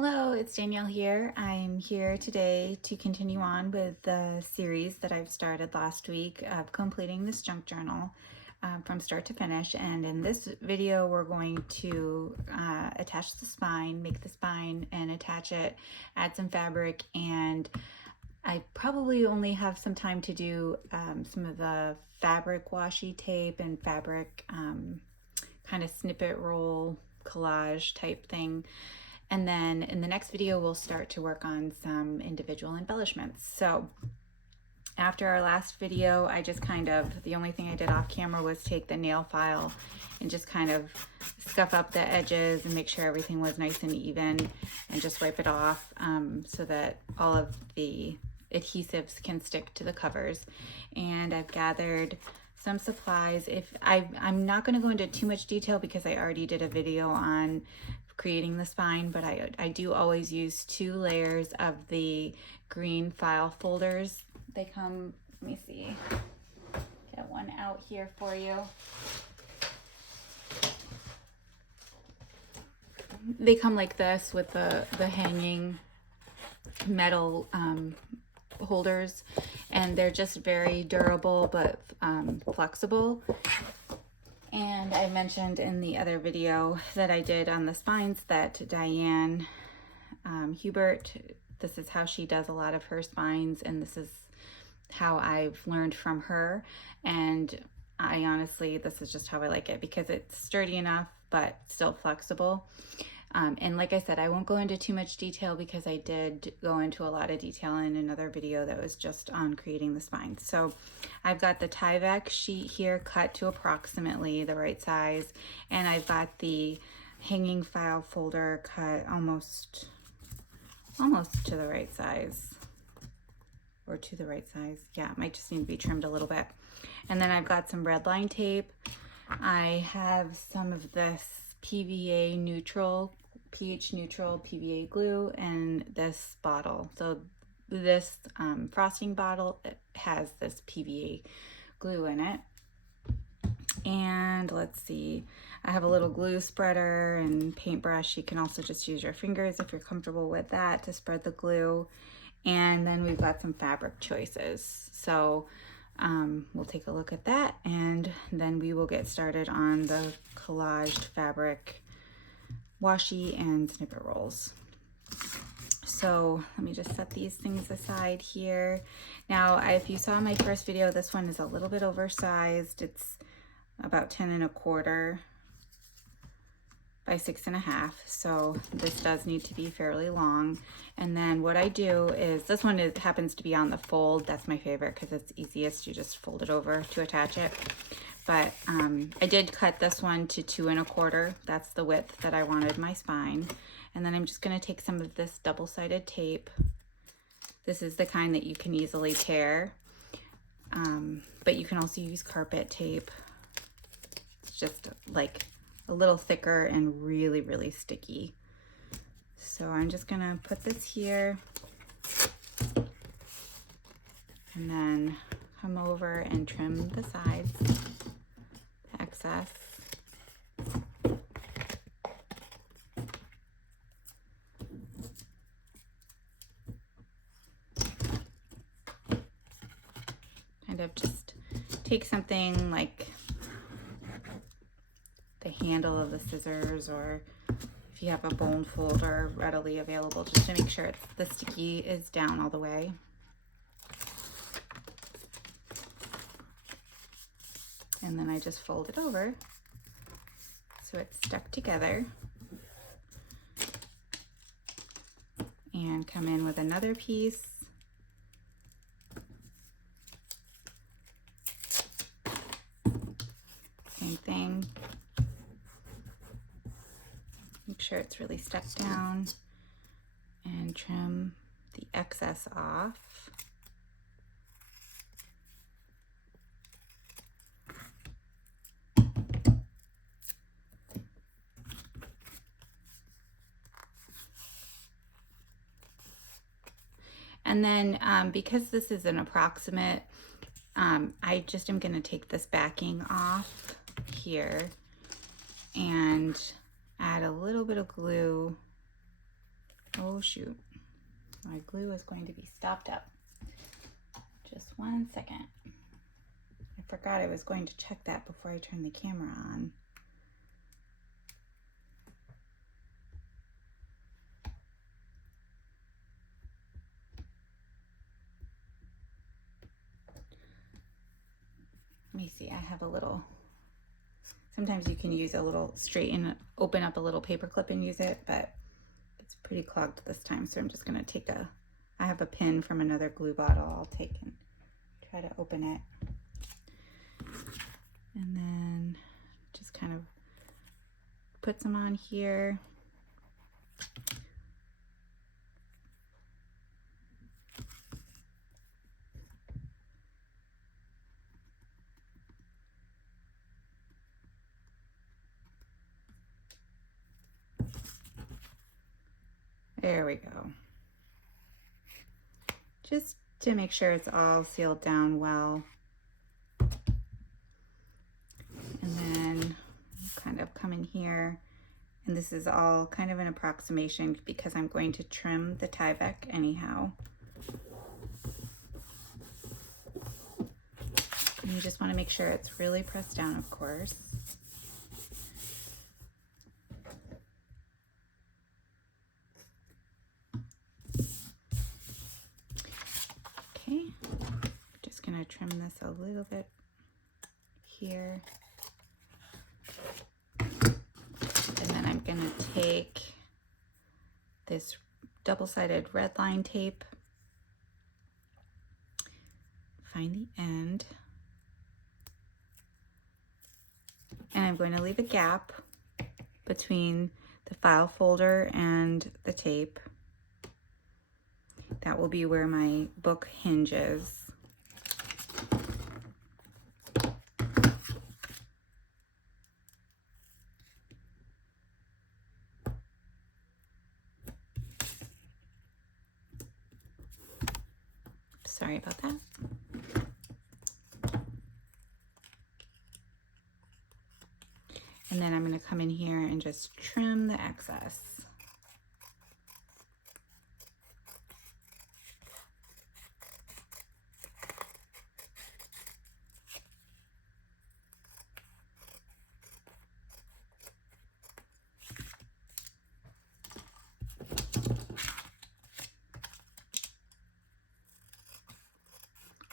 Hello, it's Danielle here. I'm here today to continue on with the series that I've started last week of completing this junk journal from start to finish. And in this video, we're going to attach the spine, make the spine and attach it, add some fabric, and I probably only have some time to do some of the fabric washi tape and fabric kind of snippet roll collage type thing. And then in the next video, we'll start to work on some individual embellishments. So after our last video, I just the only thing I did off camera was take the nail file and just kind of scuff up the edges and make sure everything was nice and even and just wipe it off so that all of the adhesives can stick to the covers. And I've gathered some supplies. I'm not going to go into too much detail because I already did a video on creating the spine, but I do always use 2 layers of the green file folders. They come, let me see, get one out here for you. They come like this with the hanging metal holders, and they're just very durable but flexible. And I mentioned in the other video that I did on the spines that Diane Hubert, this is how she does a lot of her spines, and this is how I've learned from her. And I honestly, this is just how I like it because it's sturdy enough but still flexible. And like I said, I won't go into too much detail because I did go into a lot of detail in another video that was just on creating the spine. So I've got the Tyvek sheet here cut to approximately the right size, and I've got the hanging file folder cut almost to the right size, or to the right size. Yeah, it might just need to be trimmed a little bit. And then I've got some red line tape. I have some of this PVA neutral, pH neutral PVA glue in this bottle. So this frosting bottle has this PVA glue in it. And let's see, I have a little glue spreader and paintbrush. You can also just use your fingers if you're comfortable with that to spread the glue. And then we've got some fabric choices. So we'll take a look at that, and then we will get started on the collaged fabric washi and snippet rolls. So let me just set these things aside here. Now, if you saw my first video, this one is a little bit oversized. It's about 10 1/4 by 6 1/2. So this does need to be fairly long. And then what I do is, this one happens to be on the fold. That's my favorite because it's easiest. You just fold it over to attach it. But I did cut this one to 2 1/4. That's the width that I wanted my spine. And then I'm just going to take some of this double-sided tape. This is the kind that you can easily tear, but you can also use carpet tape. It's just like a little thicker and really, really sticky. So I'm just going to put this here and then come over and trim the sides, the excess. Kind of just take something like the handle of the scissors, or if you have a bone folder readily available, just to make sure the sticky is down all the way. And then I just fold it over so it's stuck together, and come in with another piece. Same thing. Make sure it's really stuck down and trim the excess off. And then because this is an approximate, I just am going to take this backing off here and add a little bit of glue Oh shoot, my glue is going to be stopped up. Just 1 second. I forgot I was going to check that before I turned the camera on. Let me see, I have a little, sometimes you can use a little straighten, open up a little paper clip and use it, but it's pretty clogged this time. So I'm just gonna take I have a pin from another glue bottle I'll take and try to open it. And then just kind of put some on here. There we go. Just to make sure it's all sealed down well. And then kind of come in here, and this is all kind of an approximation because I'm going to trim the Tyvek anyhow. And you just want to make sure it's really pressed down, of course. Okay, just gonna trim this a little bit here. And then I'm gonna take this double-sided red line tape, find the end, and I'm going to leave a gap between the file folder and the tape. That will be where my book hinges. Sorry about that. And then I'm going to come in here and just trim the excess.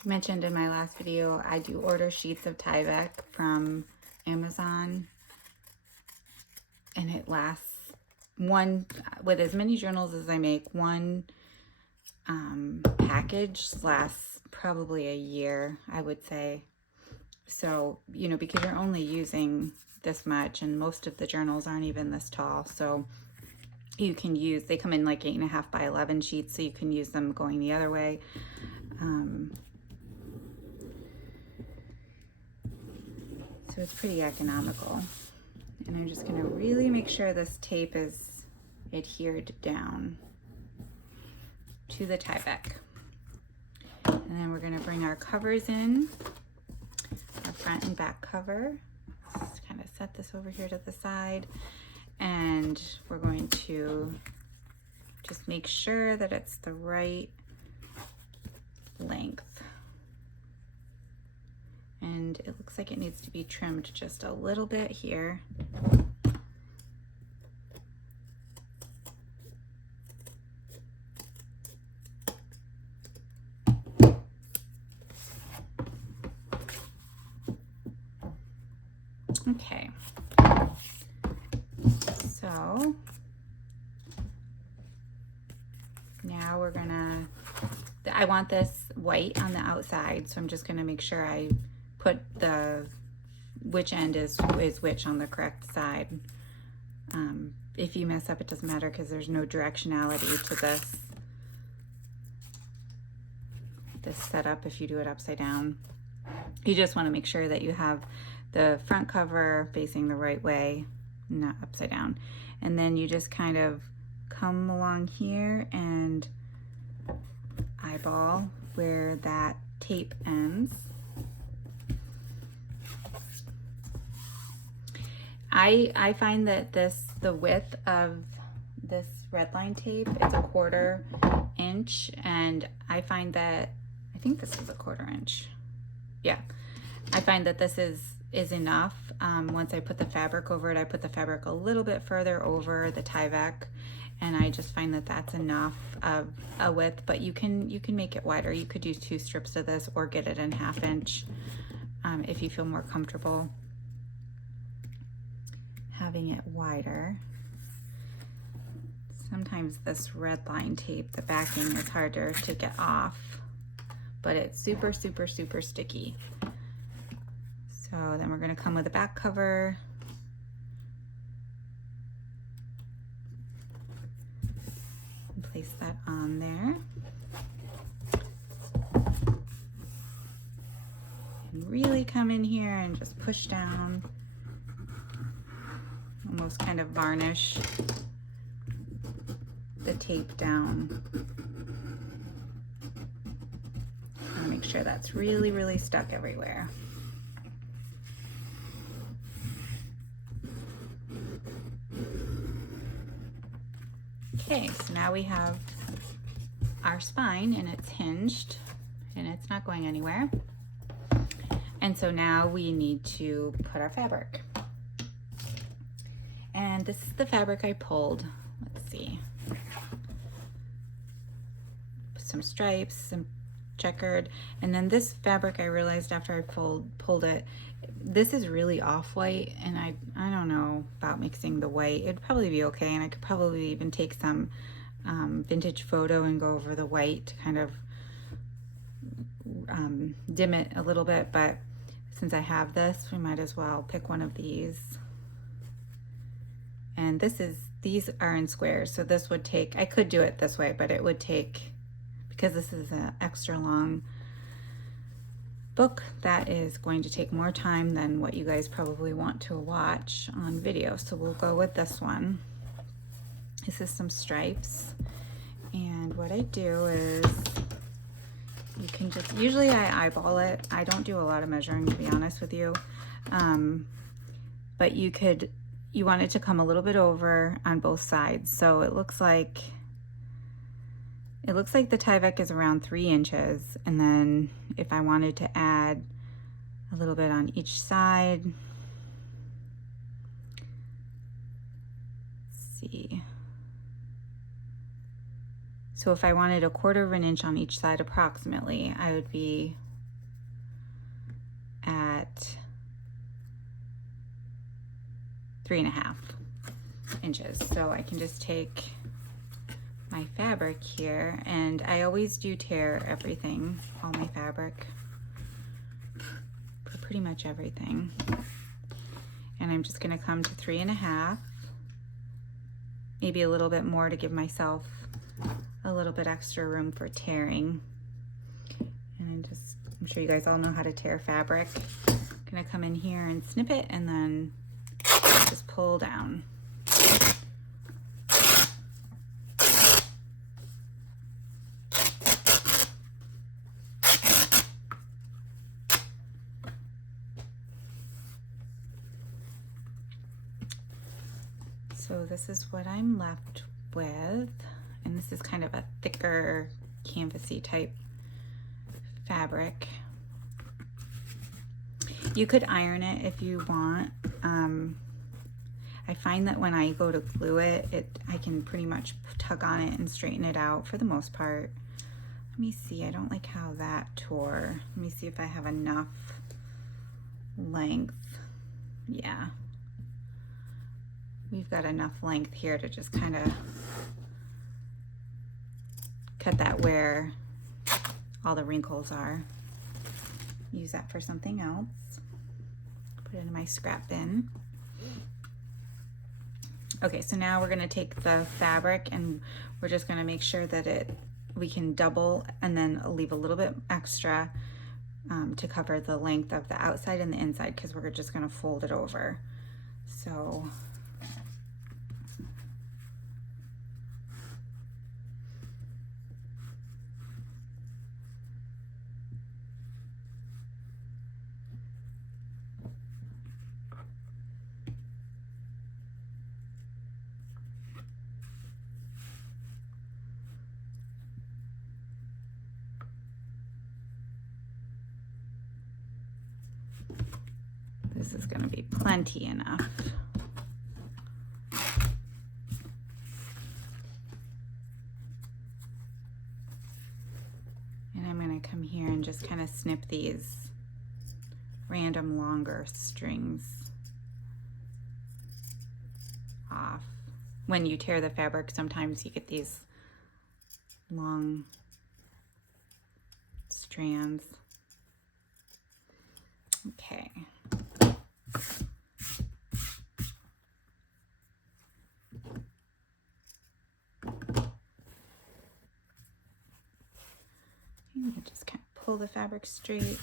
Mentioned in my last video, I do order sheets of Tyvek from Amazon, and it lasts with as many journals as I make, one package lasts probably a year, I would say. So, you know, because you're only using this much, and most of the journals aren't even this tall, so you can use, they come in like 8.5 by 11 sheets, so you can use them going the other way. So it's pretty economical. And I'm just gonna really make sure this tape is adhered down to the Tyvek. And then we're gonna bring our covers in, our front and back cover. Just kind of set this over here to the side. And we're going to just make sure that it's the right length. And it looks like it needs to be trimmed just a little bit here. Okay, so now we're gonna, I want this white on the outside, so I'm just gonna make sure I put which end is which on the correct side. If you mess up, it doesn't matter because there's no directionality to this setup if you do it upside down. You just want to make sure that you have the front cover facing the right way, not upside down. And then you just kind of come along here and eyeball where that tape ends. I find that the width of this red line tape. It's a 1/4 inch, and I find that, I think this is a 1/4 inch. Yeah, I find that this is enough. Once I put the fabric over it, I put the fabric a little bit further over the Tyvek, and I just find that that's enough of a width, but you can make it wider. You could do 2 strips of this or get it in 1/2 inch if you feel more comfortable having it wider. Sometimes this red line tape, the backing is harder to get off, but it's super, super, super sticky. So then we're going to come with a back cover. And place that on there. And really come in here and just push down. Almost kind of varnish the tape down. And make sure that's really, really stuck everywhere. Okay, so now we have our spine and it's hinged and it's not going anywhere. And so now we need to put our fabric. And this is the fabric I pulled. Let's see. Some stripes, some checkered, and then this fabric I realized after I pulled it, this is really off-white, and I don't know about mixing the white. It'd probably be okay, and I could probably even take some vintage photo and go over the white to kind of dim it a little bit, but since I have this, we might as well pick one of these. And these are in squares, so this would take, I could do it this way, but it would take, because this is an extra long book, that is going to take more time than what you guys probably want to watch on video. So we'll go with this one. This is some stripes. And what I do is, you can just, usually I eyeball it. I don't do a lot of measuring, to be honest with you. But you want it to come a little bit over on both sides. So it looks like the Tyvek is around 3 inches, and then if I wanted to add a little bit on each side, let's see. So if I wanted 1/4 inch on each side approximately, I would be at 3.5 inches. So I can just take my fabric here, and I always do tear everything, all my fabric, for pretty much everything. And I'm just going to come to 3.5, maybe a little bit more to give myself a little bit extra room for tearing. And I'm sure you guys all know how to tear fabric. I'm going to come in here and snip it and then just pull down. So this is what I'm left with, and this is kind of a thicker canvasy type fabric. You could iron it if you want. I find that when I go to glue it, I can pretty much tug on it and straighten it out for the most part. Let me see, I don't like how that tore. Let me see if I have enough length. Yeah. We've got enough length here to just kind of cut that where all the wrinkles are. Use that for something else. Put it in my scrap bin. Okay, so now we're going to take the fabric and we're just going to make sure that we can double and then leave a little bit extra to cover the length of the outside and the inside, because we're just going to fold it over. So This is going to be plenty enough. And I'm going to come here and just kind of snip these random longer strings off. When you tear the fabric, sometimes you get these long strands. Okay. And just kind of pull the fabric straight.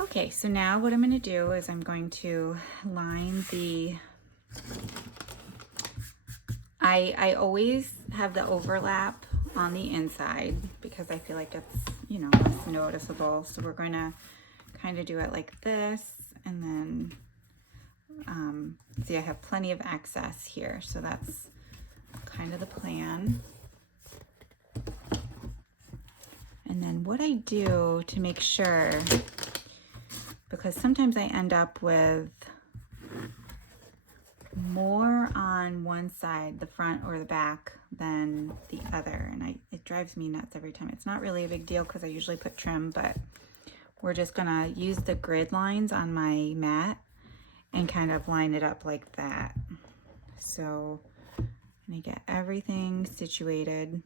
Okay, so now what I'm going to do is I'm going to line the, I always have the overlap on the inside because I feel like it's, you know, less noticeable. So we're going to kind of do it like this, and then see, I have plenty of excess here, so that's kind of the plan. And then what I do to make sure, because sometimes I end up with more on one side, the front or the back, than the other, and it drives me nuts every time. It's not really a big deal because I usually put trim, but we're just gonna use the grid lines on my mat and kind of line it up like that. So I'm gonna get everything situated.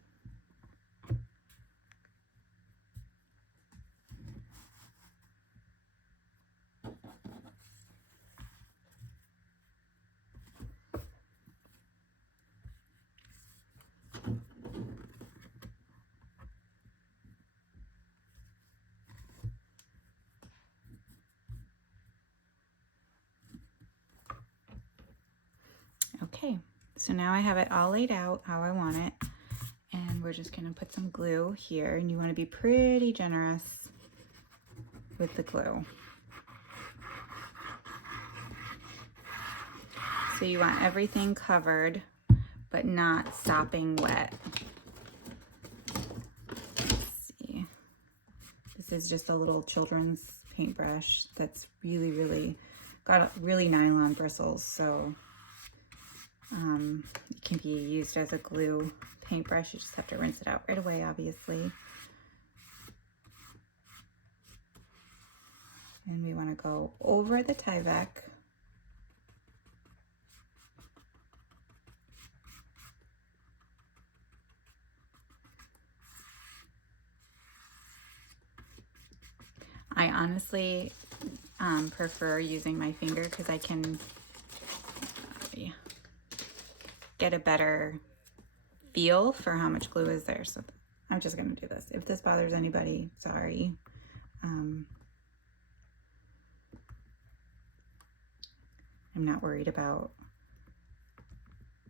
Okay, so now I have it all laid out how I want it, and we're just gonna put some glue here, and you want to be pretty generous with the glue. So you want everything covered, but not sopping wet. Let's see. This is just a little children's paintbrush that's really got really nylon bristles, so it can be used as a glue paintbrush. You just have to rinse it out right away, obviously. And we want to go over the Tyvek. I honestly prefer using my finger because I can get a better feel for how much glue is there. So I'm just going to do this. If this bothers anybody, sorry. I'm not worried about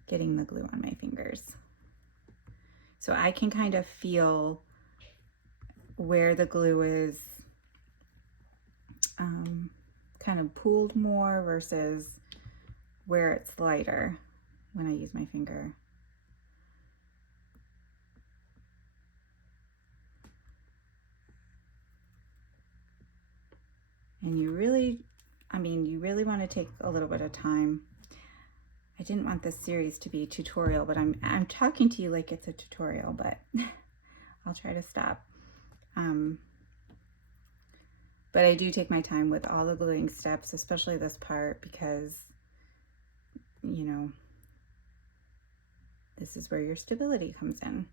getting the glue on my fingers. So I can kind of feel where the glue is kind of pooled more versus where it's lighter when I use my finger. And you really want to take a little bit of time. I didn't want this series to be tutorial, but I'm talking to you like it's a tutorial, but I'll try to stop. But I do take my time with all the gluing steps, especially this part, because, you know, this is where your stability comes in.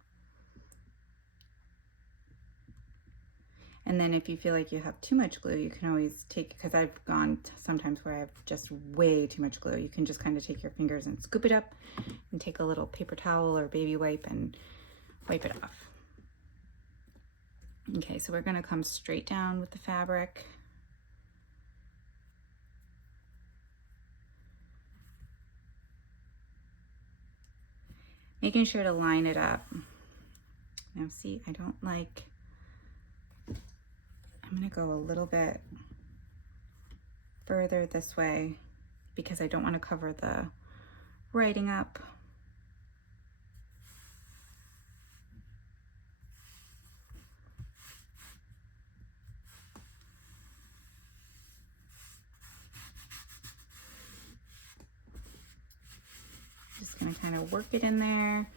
And then if you feel like you have too much glue, you can always take, because I've gone sometimes where I have just way too much glue, you can just kind of take your fingers and scoop it up and take a little paper towel or baby wipe and wipe it off. Okay, so we're going to come straight down with the fabric. Making sure to line it up. Now see, I don't like, I'm going to go a little bit further this way because I don't want to cover the writing up. Just gonna kind of work it in there,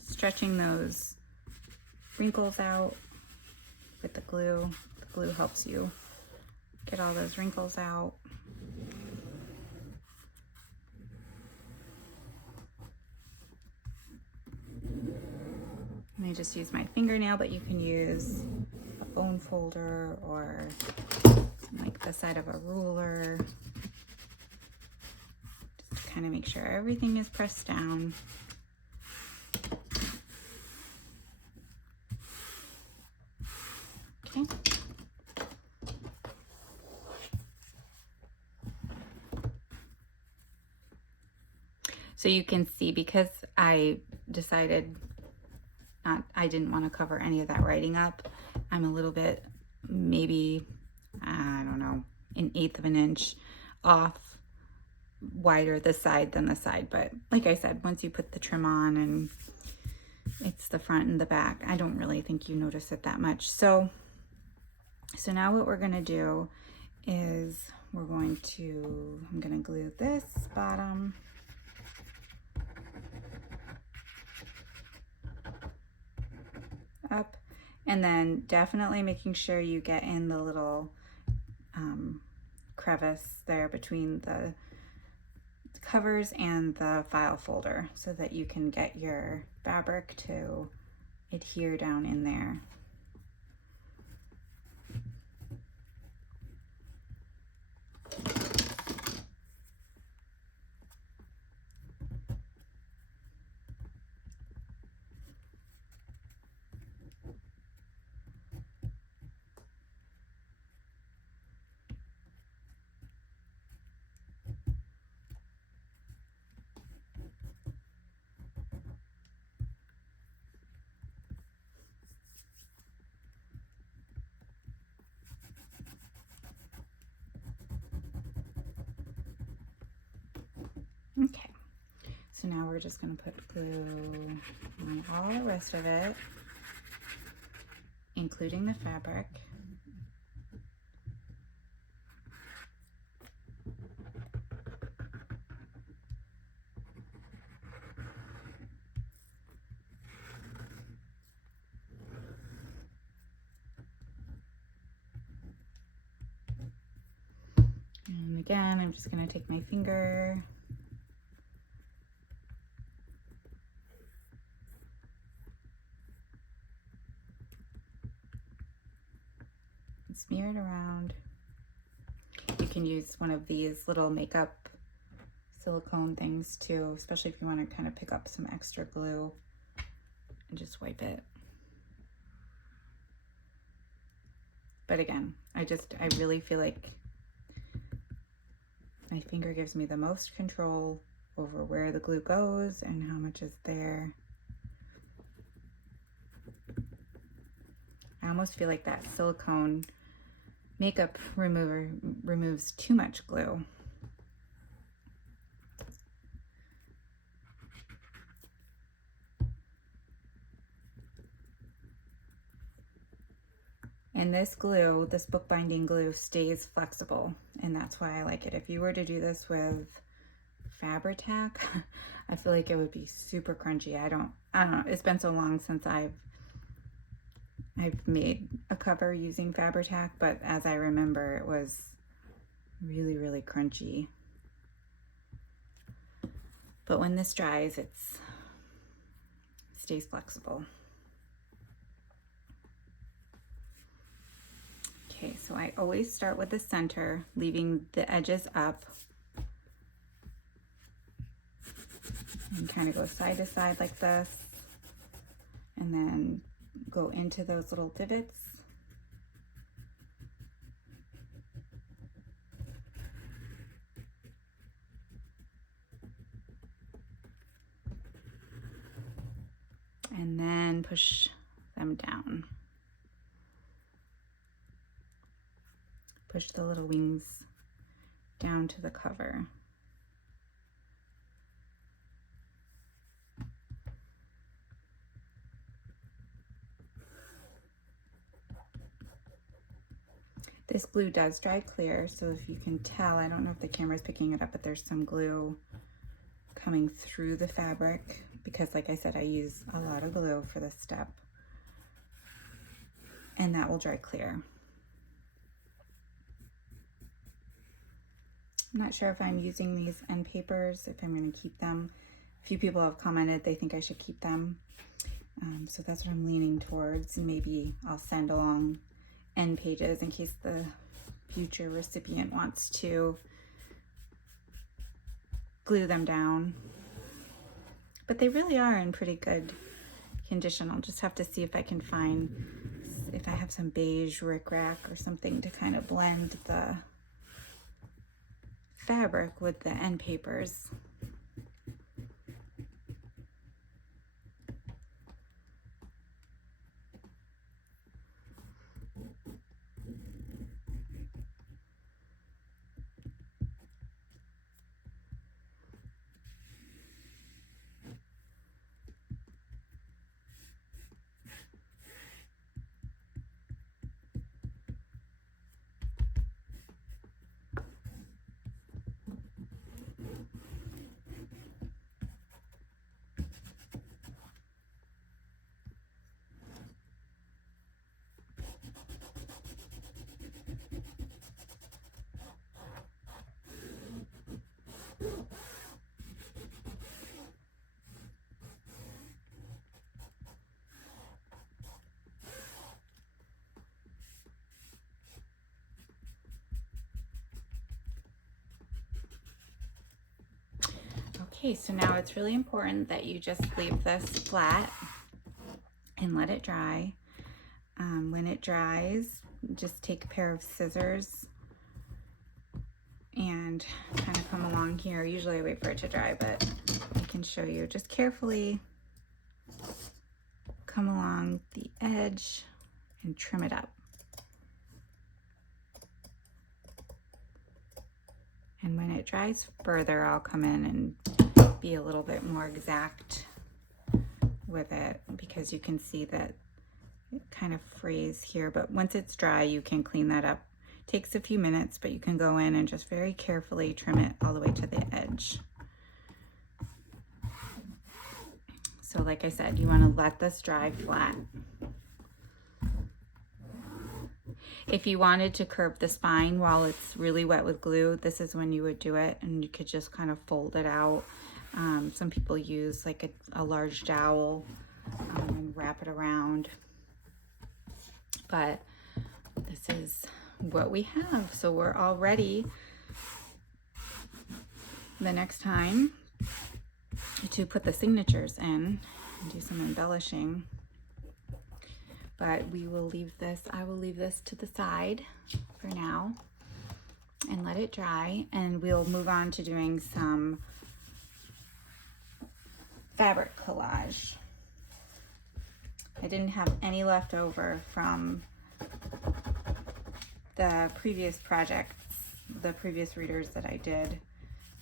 stretching those wrinkles out with the glue. The glue helps you get all those wrinkles out. And I just use my fingernail, but you can use a bone folder or like the side of a ruler. Just to kind of make sure everything is pressed down. Okay. So you can see, because I decided I didn't want to cover any of that writing up, I'm a little bit, maybe, I don't know, 1/8 of an inch off, wider this side than the side. But like I said, once you put the trim on and it's the front and the back, I don't really think you notice it that much. So now what we're gonna do is I'm gonna glue this bottom up, and then definitely making sure you get in the little crevice there between the covers and the file folder, so that you can get your fabric to adhere down in there. Okay, so now we're just going to put glue on all the rest of it, including the fabric. And again, I'm just going to take my finger and smear it around. You can use one of these little makeup silicone things too, especially if you want to kind of pick up some extra glue, and just wipe it. But again, I really feel like my finger gives me the most control over where the glue goes and how much is there. I almost feel like that silicone makeup remover removes too much glue. And this glue, this bookbinding glue, stays flexible, and that's why I like it. If you were to do this with Fabri-Tac, I feel like it would be super crunchy. I don't know. It's been so long since I've made a cover using Fabri-Tac, but as I remember, it was really, really crunchy. But when this dries, it stays flexible. Okay, so I always start with the center, leaving the edges up, and kind of go side to side like this, and then go into those little divots. And then push them down. Push the little wings down to the cover. This glue does dry clear, so if you can tell, I don't know if the camera is picking it up, but there's some glue coming through the fabric because, like I said, I use a lot of glue for this step. And that will dry clear. I'm not sure if I'm using these end papers, if I'm going to keep them. A few people have commented they think I should keep them. So that's what I'm leaning towards. And maybe I'll send along end pages in case the future recipient wants to glue them down. But they really are in pretty good condition. I'll just have to see if I can find, if I have some beige rickrack or something to kind of blend the fabric with the end papers. Okay, so now it's really important that you just leave this flat and let it dry. When it dries, just take a pair of scissors and kind of come along here. Usually I wait for it to dry, but I can show you. Just carefully come along the edge and trim it up. And when it dries further, I'll come in and be a little bit more exact with it, because you can see that it kind of frays here, but once it's dry, you can clean that up. It takes a few minutes, but you can go in and just very carefully trim it all the way to the edge. So like I said, you want to let this dry flat. If you wanted to curve the spine while it's really wet with glue, this is when you would do it, and you could just kind of fold it out. Some people use like a large dowel and wrap it around. But this is what we have. So we're all ready the next time to put the signatures in and do some embellishing. But we will leave this, I will leave this to the side for now and let it dry, and we'll move on to doing some fabric collage. I didn't have any left over from the previous projects, the previous readers that I did.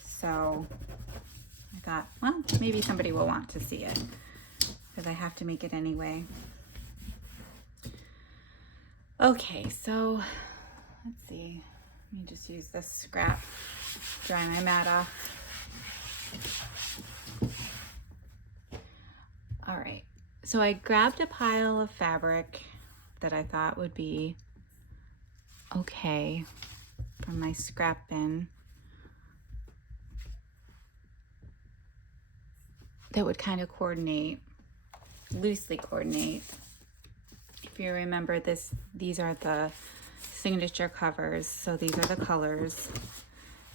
So I thought, well, maybe somebody will want to see it because I have to make it anyway. Okay, so let's see. Let me just use this scrap, dry my mat off. All right, so I grabbed a pile of fabric that I thought would be okay from my scrap bin that would kind of coordinate, loosely coordinate. If you remember this, these are the signature covers. So these are the colors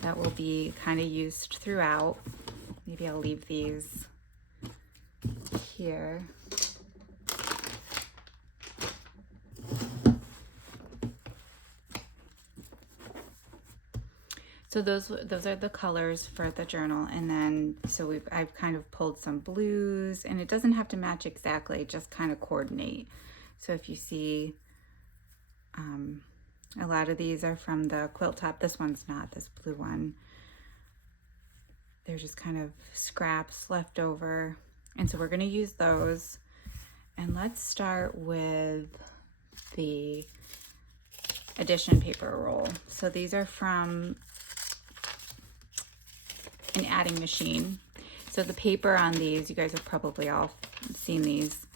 that will be kind of used throughout. Maybe I'll leave these here. So those are the colors for the journal. And then, so I've kind of pulled some blues, and it doesn't have to match exactly, just kind of coordinate. So if you see, a lot of these are from the quilt top. This one's not, this blue one. They're just kind of scraps left over. And so we're gonna use those. And let's start with the edition paper roll. So these are from an adding machine. So the paper on these, you guys have probably all seen these,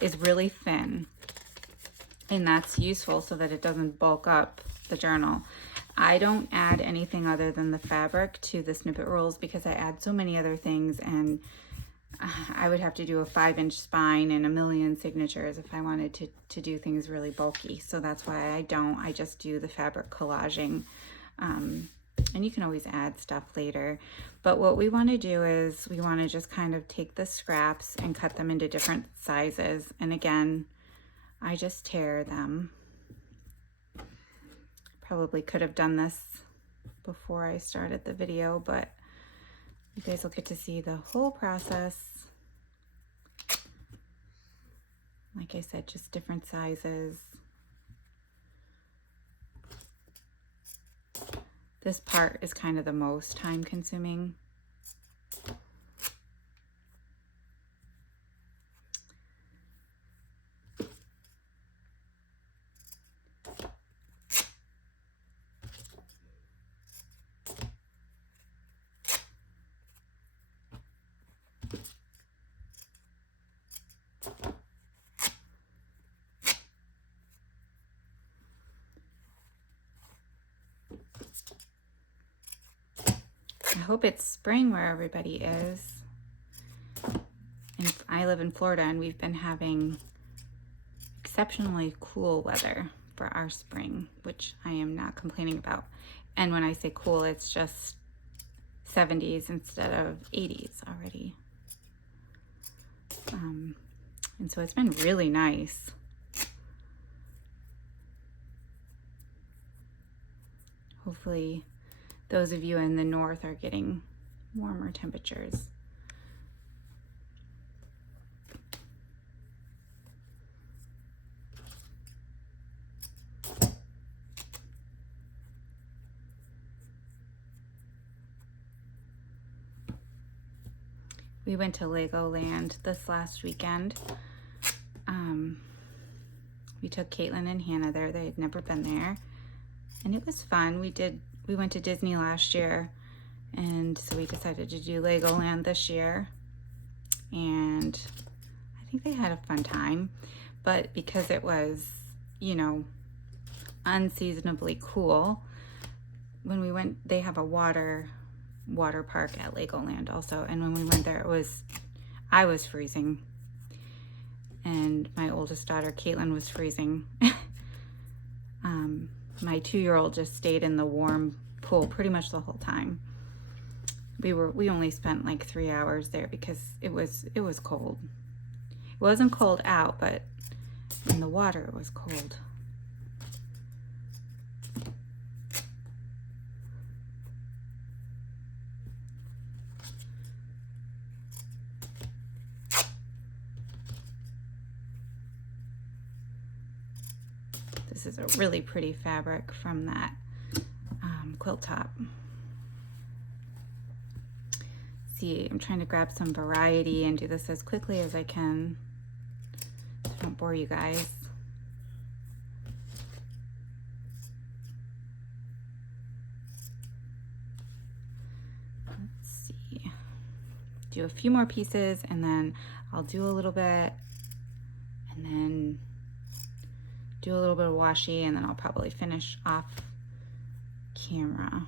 is really thin. And that's useful so that it doesn't bulk up the journal. I don't add anything other than the fabric to the snippet rolls because I add so many other things, and I would have to do a 5-inch spine and a million signatures if I wanted to do things really bulky. So that's why I don't. I just do the fabric collaging. And you can always add stuff later. But what we want to do is we want to just kind of take the scraps and cut them into different sizes. And again, I just tear them. Probably could have done this before I started the video, but you guys will get to see the whole process. Like I said, just different sizes. This part is kind of the most time consuming. I hope it's spring where everybody is. And I live in Florida, and we've been having exceptionally cool weather for our spring, which I am not complaining about. And when I say cool, it's just 70s instead of 80s already. And so it's been really nice. Hopefully those of you in the north are getting warmer temperatures. We went to Legoland this last weekend. We took Caitlin and Hannah there. They had never been there, and it was fun. We went to Disney last year, and so we decided to do Legoland this year, and I think they had a fun time. But because it was, you know, unseasonably cool, when we went, they have a water park at Legoland also, and when we went there, I was freezing, and my oldest daughter Caitlin was freezing. My 2-year-old just stayed in the warm pool pretty much the whole time. We only spent like 3 hours there because it was cold. It wasn't cold out, but in the water it was cold. This is a really pretty fabric from that quilt top. See, I'm trying to grab some variety and do this as quickly as I can so I don't bore you guys. Let's see. Do a few more pieces, and then I'll do a little bit, and then do a little bit of washi, and then I'll probably finish off camera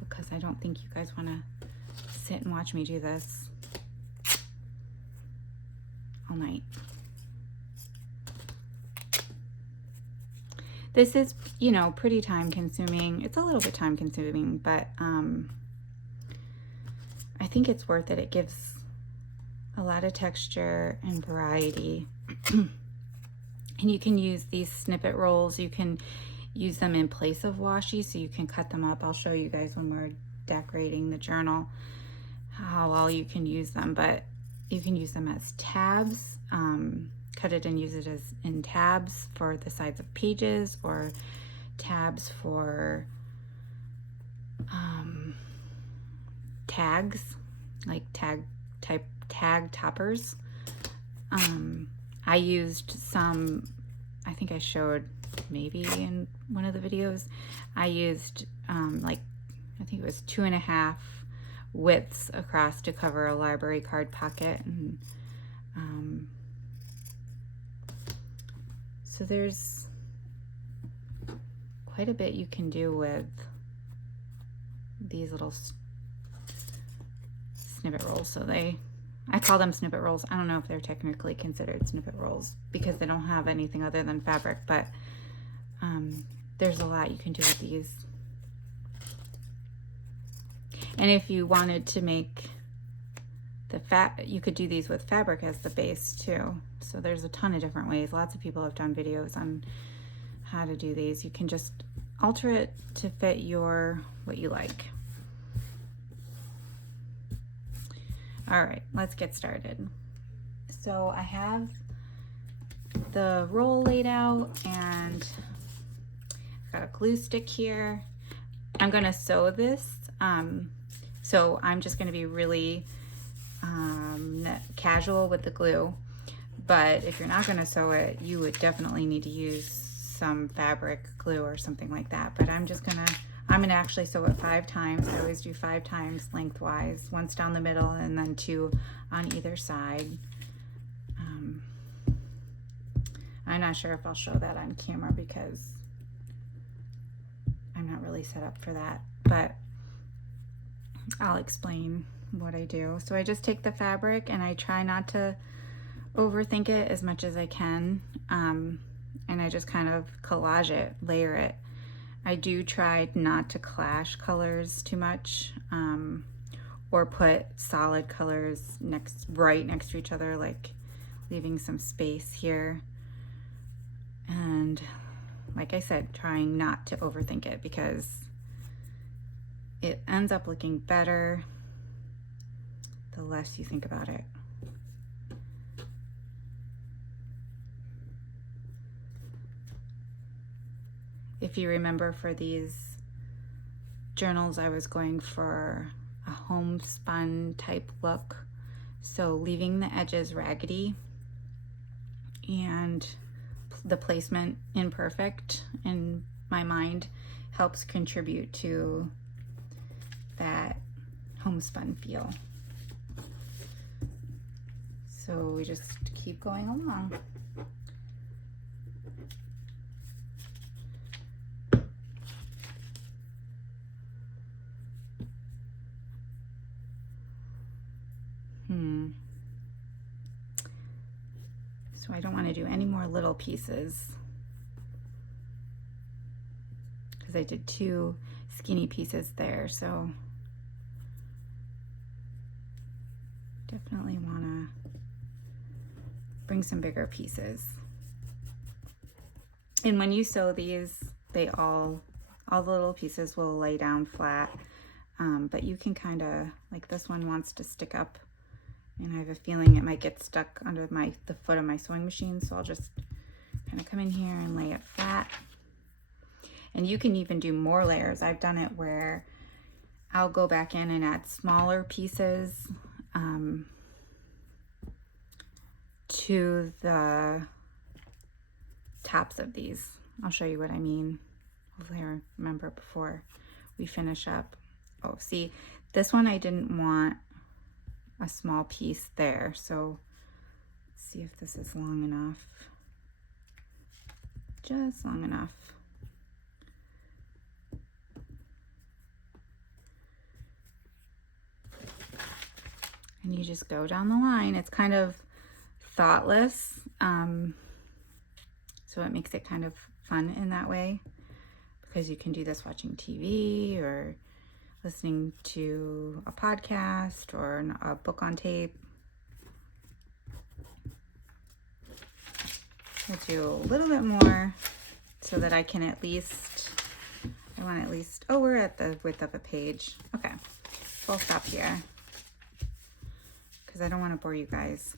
because I don't think you guys want to sit and watch me do this all night. This is, you know, pretty time consuming. It's a little bit time consuming, but I think it's worth it. It gives a lot of texture and variety. And you can use these snippet rolls. You can use them in place of washi, so you can cut them up. I'll show you guys when we're decorating the journal how all you can use them, but you can use them as tabs. Cut it and use it as in tabs for the sides of pages, or tabs for tags, like tag toppers. I used some, I think I showed maybe in one of the videos, I used like, I think it was 2.5 widths across to cover a library card pocket. And so there's quite a bit you can do with these little snippet rolls. So I call them snippet rolls. I don't know if they're technically considered snippet rolls because they don't have anything other than fabric, but there's a lot you can do with these. And if you wanted to make you could do these with fabric as the base too. So there's a ton of different ways. Lots of people have done videos on how to do these. You can just alter it to fit what you like. All right, let's get started. So I have the roll laid out and I've got a glue stick here. I'm gonna sew this. So I'm just gonna be really casual with the glue, but if you're not gonna sew it, you would definitely need to use some fabric glue or something like that. But I'm gonna actually sew it 5 times. I always do 5 times lengthwise, once down the middle and then 2 on either side. I'm not sure if I'll show that on camera because I'm not really set up for that, but I'll explain what I do. So I just take the fabric and I try not to overthink it as much as I can, and I just kind of collage it, layer it. I do try not to clash colors too much, or put solid colors right next to each other, like leaving some space here. And like I said, trying not to overthink it because it ends up looking better the less you think about it. If you remember, for these journals, I was going for a homespun type look. So leaving the edges raggedy and the placement imperfect in my mind helps contribute to that homespun feel. So we just keep going along. So I don't want to do any more little pieces because I did 2 skinny pieces there. So definitely want to bring some bigger pieces. And when you sew these, all the little pieces will lay down flat, but you can kind of, like this one wants to stick up, and I have a feeling it might get stuck under the foot of my sewing machine, so I'll just kind of come in here and lay it flat. And you can even do more layers. I've done it where I'll go back in and add smaller pieces to the tops of these. I'll show you what I mean. Hopefully I remember before we finish up. Oh, see, this one I didn't want a small piece there, so let's see if this is long enough. Just long enough. And you just go down the line. It's kind of thoughtless, so it makes it kind of fun in that way, because you can do this watching TV or listening to a podcast or a book on tape. I'll do a little bit more so that I can at least, oh, we're at the width of a page. Okay, so I'll stop here because I don't want to bore you guys.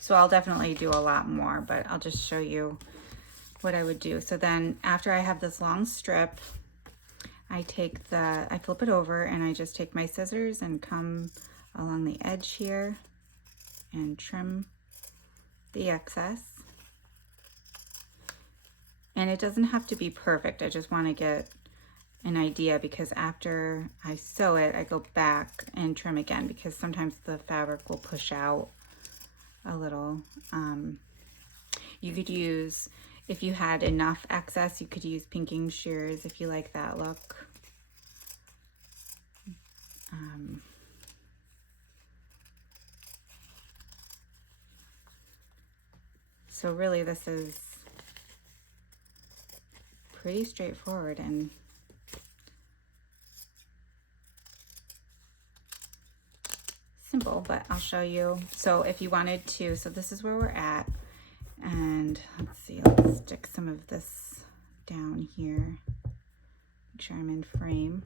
So I'll definitely do a lot more, but I'll just show you what I would do. So then after I have this long strip, I flip it over and I just take my scissors and come along the edge here and trim the excess. And it doesn't have to be perfect. I just want to get an idea, because after I sew it, I go back and trim again, because sometimes the fabric will push out a little. You could use, if you had enough excess, you could use pinking shears if you like that look. So really this is pretty straightforward and simple, but I'll show you. So if you wanted to, so this is where we're at, and let's see, let's stick some of this down here, make sure I'm in frame.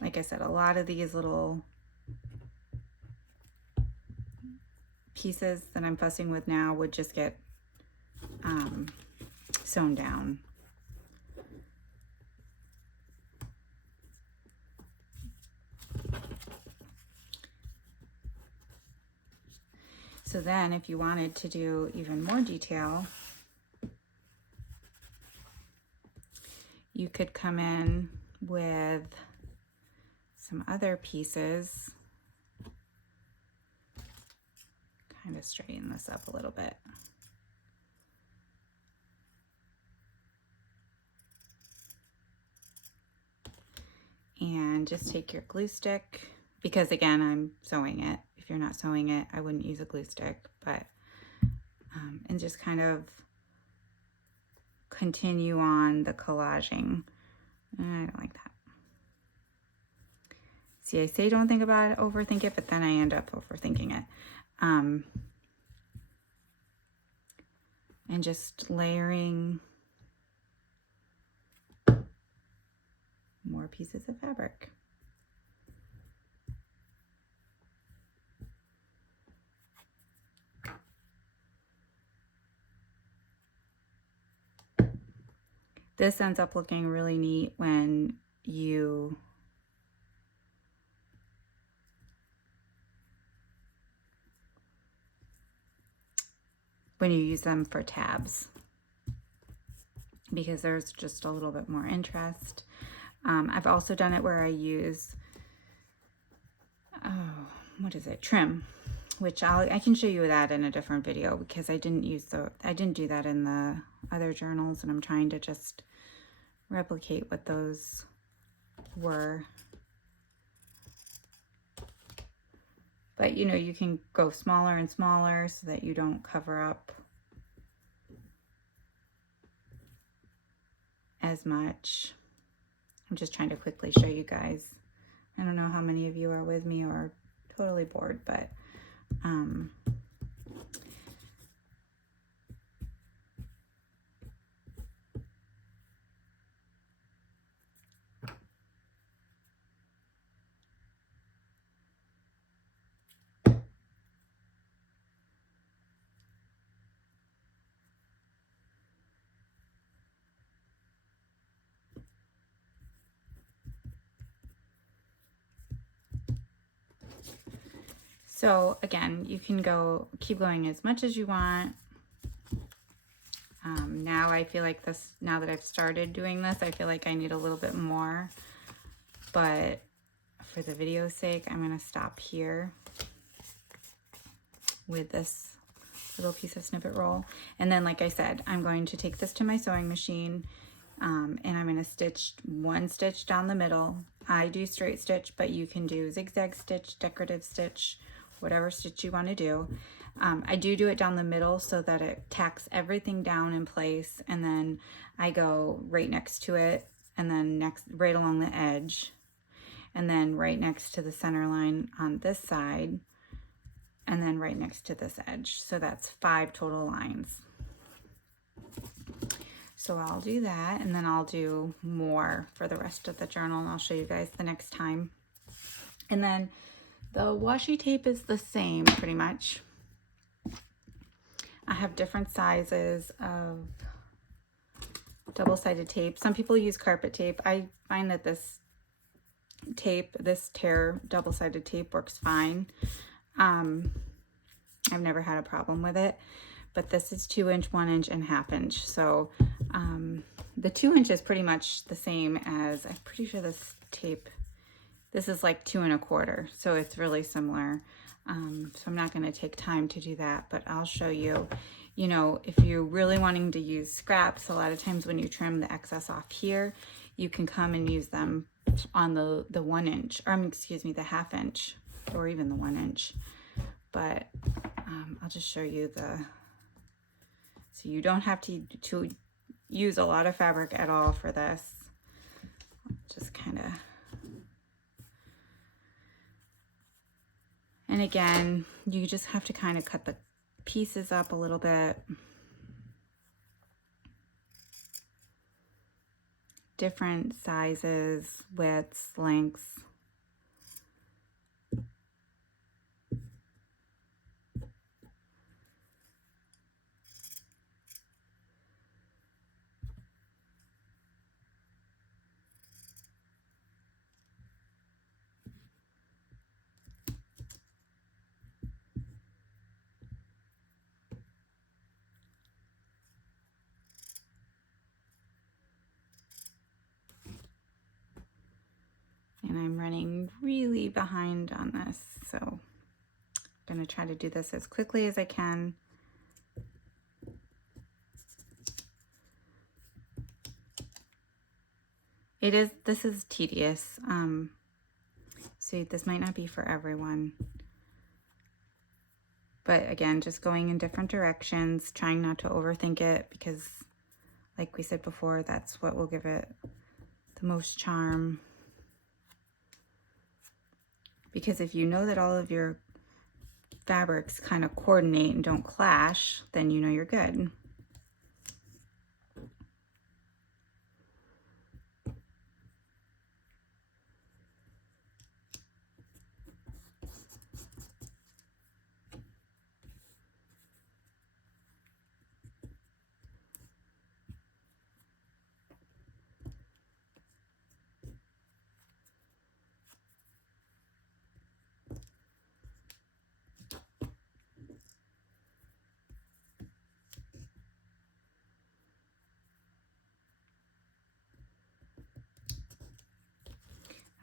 Like I said, a lot of these little pieces that I'm fussing with now would just get sewn down. So then if you wanted to do even more detail, you could come in with some other pieces. Kind of straighten this up a little bit. And just take your glue stick, because again, I'm sewing it. If you're not sewing it, I wouldn't use a glue stick, but, and just kind of continue on the collaging. I don't like that. See, I say don't think about it, overthink it, but then I end up overthinking it. And just layering more pieces of fabric. This ends up looking really neat when you use them for tabs, because there's just a little bit more interest. I've also done it where I use, what is it, trim, which I can show you that in a different video, because I didn't do that in the other journals, and I'm trying to just replicate what those were. But you know, you can go smaller and smaller so that you don't cover up as much. I'm just trying to quickly show you guys. I don't know how many of you are with me or are totally bored, but so again, you can keep going as much as you want. Now I feel like now that I've started doing this, I feel like I need a little bit more, but for the video's sake, I'm going to stop here with this little piece of snippet roll. And then, like I said, I'm going to take this to my sewing machine, and I'm going to stitch one stitch down the middle. I do straight stitch, but you can do zigzag stitch, decorative stitch, whatever stitch you want to do. I do it down the middle so that it tacks everything down in place, and then I go right next to it, and then right along the edge, and then right next to the center line on this side, and then right next to this edge. So that's 5 total lines. So I'll do that, and then I'll do more for the rest of the journal, and I'll show you guys the next time. And then the washi tape is the same pretty much. I have different sizes of double-sided tape. Some people use carpet tape. I find that this tape, this tear double-sided tape works fine. I've never had a problem with it, but this is 2-inch, 1-inch, and 1/2 inch. So the 2-inch is pretty much the same as, I'm pretty sure this tape, this is like 2 1/4, so it's really similar. So I'm not going to take time to do that, but I'll show you. You know, if you're really wanting to use scraps, a lot of times when you trim the excess off here, you can come and use them on the 1-inch, or excuse me, the 1/2 inch, or even the 1-inch. But I'll just show you so you don't have to use a lot of fabric at all for this. Just kind of, and again, you just have to kind of cut the pieces up a little bit. Different sizes, widths, lengths. And I'm running really behind on this, so I'm going to try to do this as quickly as I can. This is tedious. See, this might not be for everyone. But again, just going in different directions, trying not to overthink it, because like we said before, that's what will give it the most charm. Because if you know that all of your fabrics kind of coordinate and don't clash, then you know you're good.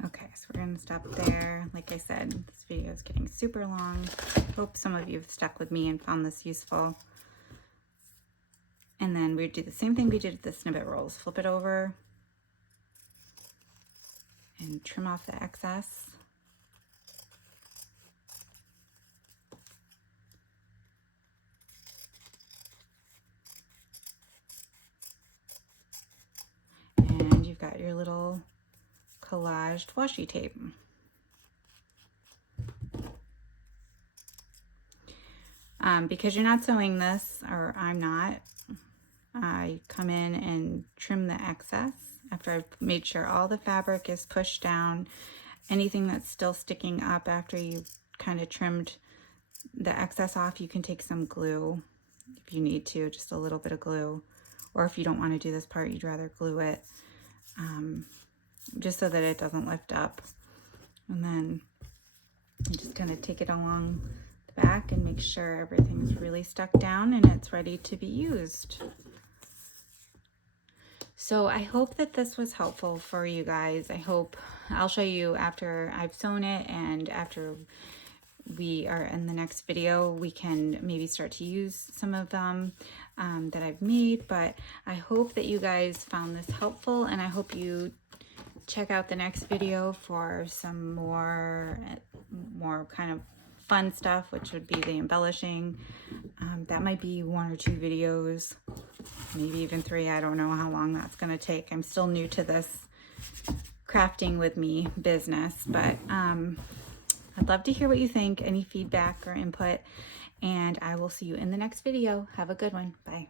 Okay, so we're going to stop there. Like I said, this video is getting super long. Hope some of you have stuck with me and found this useful. And then we do the same thing we did with the snippet rolls. Flip it over and trim off the excess. And you've got your little collaged washi tape. Because you're not sewing this, or I'm not, I come in and trim the excess after I've made sure all the fabric is pushed down. Anything that's still sticking up after you've kind of trimmed the excess off, you can take some glue if you need to, just a little bit of glue. Or if you don't want to do this part, you'd rather glue it, just so that it doesn't lift up. And then I'm just going to take it along the back and make sure everything's really stuck down and it's ready to be used. So I hope that this was helpful for you guys. I hope I'll show you after I've sewn it, and after we are in the next video, we can maybe start to use some of them that I've made. But I hope that you guys found this helpful, and I hope you check out the next video for some more kind of fun stuff, which would be the embellishing. That might be 1 or 2 videos, maybe even 3. I don't know how long that's going to take. I'm still new to this crafting with me business, but I'd love to hear what you think, any feedback or input, and I will see you in the next video. Have a good one. Bye.